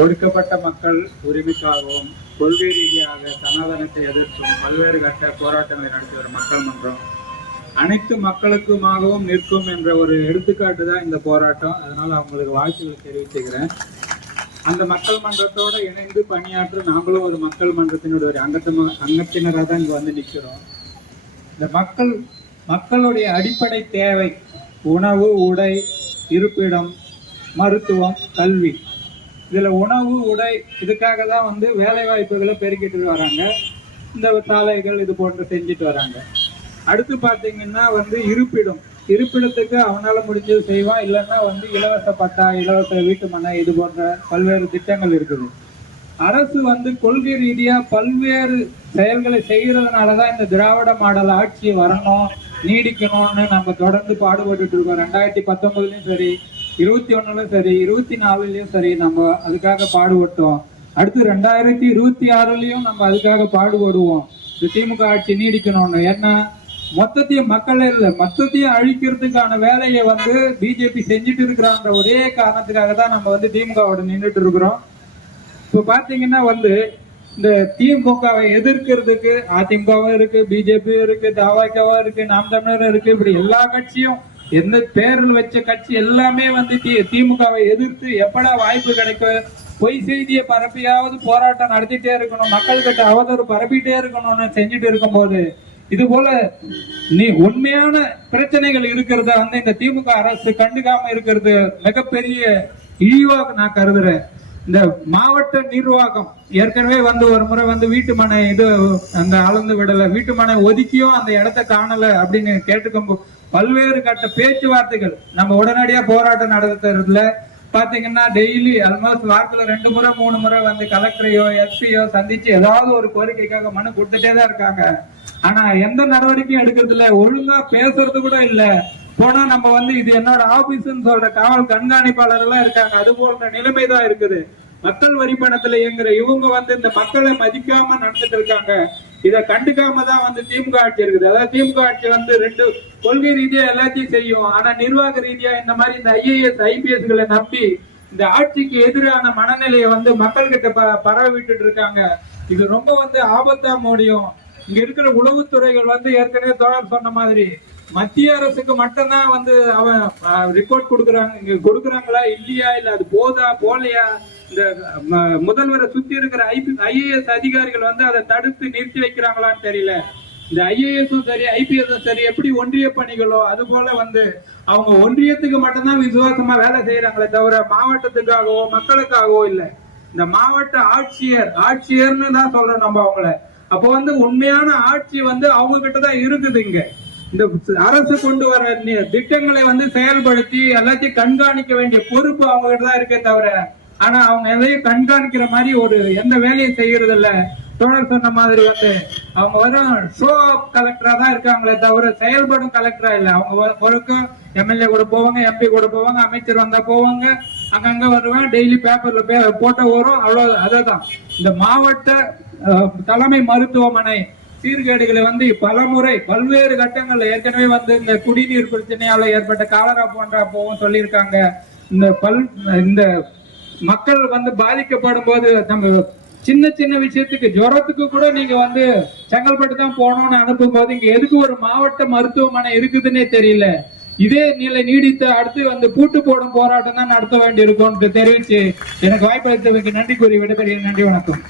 ஒடுக்கப்பட்ட மக்கள் உரிமைக்காகவும் கொள்கை ரீதியாக சனாதனத்தை எதிர்த்தும் பல்வேறு கட்ட போராட்டங்களை நடத்தி வரும் மக்கள் மன்றம். அனைத்து மக்களுக்குமாகவும் நிற்கும் என்ற ஒரு எடுத்துக்காட்டு தான் இந்த போராட்டம். அதனால அவங்களுக்கு வாழ்த்துக்கள் தெரிவிச்சுக்கிறேன். அந்த மக்கள் மன்றத்தோட இணைந்து பணியாற்ற நாங்களும் ஒரு மக்கள் மன்றத்தினுடைய ஒரு அங்கத்தமா அங்கத்தினராக தான் இங்கே வந்து நிற்கிறோம் இந்த மக்கள் மக்களுடைய அடிப்படை தேவை உணவு உடை இருப்பிடம் மருத்துவம் கல்வி. இதுல உணவு உடை இதுக்காக தான் வந்து வேலை வாய்ப்புகளை பெருக்கிட்டு வராங்க. இந்த சாலைகள் இது போன்று செஞ்சுட்டு வராங்க. அடுத்து பாத்தீங்கன்னா வந்து இருப்பிடம். இருப்பிடத்துக்கு அவனால முடிஞ்சது செய்வான். இல்லைன்னா வந்து இலவச பட்டா இலவச வீட்டு மனை இது போன்ற பல்வேறு திட்டங்கள் இருக்குது. அரசு வந்து கொள்கை ரீதியா பல்வேறு செயல்களை செய்யறதுனாலதான் இந்த திராவிட மாடல் ஆட்சி வரணும் நீடிக்கணும்னு நம்ம தொடர்ந்து பாடுபட்டு இருக்கோம். ரெண்டாயிரத்தி பத்தொன்பதுலயும் சரி இருபத்தி ஒண்ணுலயும் சரி இருபத்தி நாலுலயும் சரி நம்ம அதுக்காக பாடுபட்டோம் அடுத்து ரெண்டாயிரத்தி இருபத்தி ஆறுலயும் நம்ம அதுக்காக பாடுபடுவோம் இந்த திமுக ஆட்சி நீடிக்கணும்னு. ஏன்னா மொத்தத்தையும் மக்கள் இல்லை மொத்தத்தையும் அழிக்கிறதுக்கான வேலையை வந்து பிஜேபி செஞ்சுட்டு இருக்கிறான்ற ஒரே காரணத்துக்காக தான் நம்ம வந்து திமுகவோட நின்றுட்டு இருக்கிறோம். இப்போ பார்த்தீங்கன்னா வந்து இந்த திமுகவை எதிர்க்கிறதுக்கு அதிமுகவும் இருக்கு பிஜேபி இருக்கு தாவாக்காவும் இருக்கு நாம் தமிழரும் இருக்கு இப்படி எல்லா கட்சியும் எந்த பேரில் வச்ச கட்சி எல்லாமே வந்து தி- திமுகவை எதிர்த்து எப்படா வாய்ப்பு கிடைக்கும்? பொய் செய்தியை பரப்பியாவது போராட்டம் நடத்திட்டே இருக்கணும். மக்கள்கிட்ட அவதூறு பரப்பிட்டே இருக்கணும்னு செஞ்சுட்டு இருக்கும்போது இது போல நீ உண்மையான பிரச்சனைகள் இருக்கிறத வந்து இந்த திமுக அரசு கண்டுக்காம இருக்கிறது மிகப்பெரிய இழிவாக நான் கருதுறேன். இந்த மாவட்ட நிர்வாகம் ஏற்கனவே வந்து ஒரு முறை வந்து வீட்டு மனை இது அந்த அளந்து விடல. வீட்டு மனை ஒதுக்கியும் அந்த இடத்த காணல அப்படின்னு கேட்டுக்கும் பல்வேறு கட்ட பேச்சுவார்த்தைகள். நம்ம உடனடியா போராட்டம் நடத்துறதுல பாத்தீங்கன்னா டெய்லி ஆல்மோஸ்ட் வாரத்துல ரெண்டு முறை மூணு முறை வந்து கலெக்டரையோ எஸ்பியோ சந்திச்சு ஏதாவது ஒரு கோரிக்கைக்காக மனு கொடுத்துட்டே தான் இருக்காங்க. ஆனா எந்த நடவடிக்கையும் எடுக்கிறது இல்ல. ஒழுங்கா பேசுறது கூட இல்ல. போனா நம்ம வந்து இது என்னோட ஆபீஸ்ன்னு சொல்ற காவல் கண்காணிப்பாளர் எல்லாம் இருக்காங்க. அது போன்ற நிலைமை தான் இருக்குது. மக்கள் வரி பணத்துல இயங்குற இவங்க வந்து இந்த மக்களை மதிக்காம நடந்துட்டு இருக்காங்க. இதை கண்டுக்காம தான் வந்து திமுக ஆட்சி இருக்குது. அதாவது திமுக ஆட்சி வந்து ரெண்டு கொள்கை ரீதியா எல்லாத்தையும் செய்யும். ஆனா நிர்வாக ரீதியா இந்த மாதிரி இந்த ஐஏஎஸ் ஐபிஎஸ்களை நம்பி இந்த ஆட்சிக்கு எதிரான மனநிலையை வந்து மக்கள் கிட்ட ப- பரவ விட்டுட்டு இருக்காங்க. இது ரொம்ப வந்து ஆபத்தா முடியும் இங்க இருக்கிற உளவுத்துறைகள் வந்து ஏற்கனவே தொடர் சொன்ன மாதிரி மத்திய அரசுக்கு மட்டும்தான் வந்து அவன் ரிப்போர்ட் கொடுக்குறாங்க. இங்க கொடுக்குறாங்களா இல்லையா? இல்ல அது போதா போலையா? இந்த முதல்வரை சுத்தி இருக்கிற ஐஏஎஸ் அதிகாரிகள் வந்து அதை தடுத்து நிறுத்தி வைக்கிறாங்களான்னு தெரியல. இந்த ஐஏஎஸும் சரி ஐபிஎஸும் சரி எப்படி ஒன்றிய பணிகளோ அது போல வந்து அவங்க ஒன்றியத்துக்கு மட்டும்தான் விசுவாசமா வேலை செய்யறாங்களே தவிர மாவட்டத்துக்காகவோ மக்களுக்காகவோ இல்லை. இந்த மாவட்ட ஆட்சியர் ஆட்சியர்னு தான் சொல்றோம் நம்ம அவங்கள. அப்போ வந்து உண்மையான ஆட்சி வந்து அவங்க கிட்டதான் இருக்குது இங்க. இந்த அரசு கொண்டு வர திட்டங்களை வந்து செயல்படுத்தி எல்லாத்தையும் கண்காணிக்க வேண்டிய பொறுப்பு அவங்க கிட்ட தான் இருக்கே தவிர ஆனா அவங்க எதையும் கண்காணிக்கிற மாதிரி ஒரு எந்த வேலையும் செய்யறது இல்ல தோழர் சொன்ன மாதிரி வந்து அவங்க வரும் ஷோ ஆஃப் கலெக்டரா தான் இருக்காங்களே தவிர செயல்படும் கலெக்டரா இல்ல. அவங்க ஒருக்கும் எம்எல்ஏ கூட போவாங்க எம்பி கூட போவாங்க அமைச்சர் வந்தா போவாங்க அங்கங்க வருவேன் டெய்லி பேப்பர்ல பே போட்டோ வரும் அவ்வளோ அதான் இந்த மாவட்ட தலைமை மருத்துவமனை சீர்கேடுகளை வந்து பலமுறை பல்வேறு கட்டங்கள்ல ஏற்கனவே வந்து இந்த குடிநீர் பிரச்சனையால ஏற்பட்ட காலரா போன்ற அப்பவும் சொல்லியிருக்காங்க. இந்த பல் இந்த மக்கள் வந்து பாதிக்கப்படும் போது நம்ம சின்ன சின்ன விஷயத்துக்கு ஜுரத்துக்கு கூட நீங்க வந்து செங்கல்பட்டு தான் போகணும்னு அனுப்பும் போது இங்க எதுக்கு ஒரு மாவட்ட மருத்துவமனை இருக்குதுன்னே தெரியல. இதே நிலை நீடித்து அடுத்து வந்து பூட்டு போடும் போராட்டம் தான் நடத்த வேண்டி தெரிவிச்சு எனக்கு வாய்ப்பளித்தவங்க நன்றி கூறி விடைபெறுகிறேன். நன்றி வணக்கம்.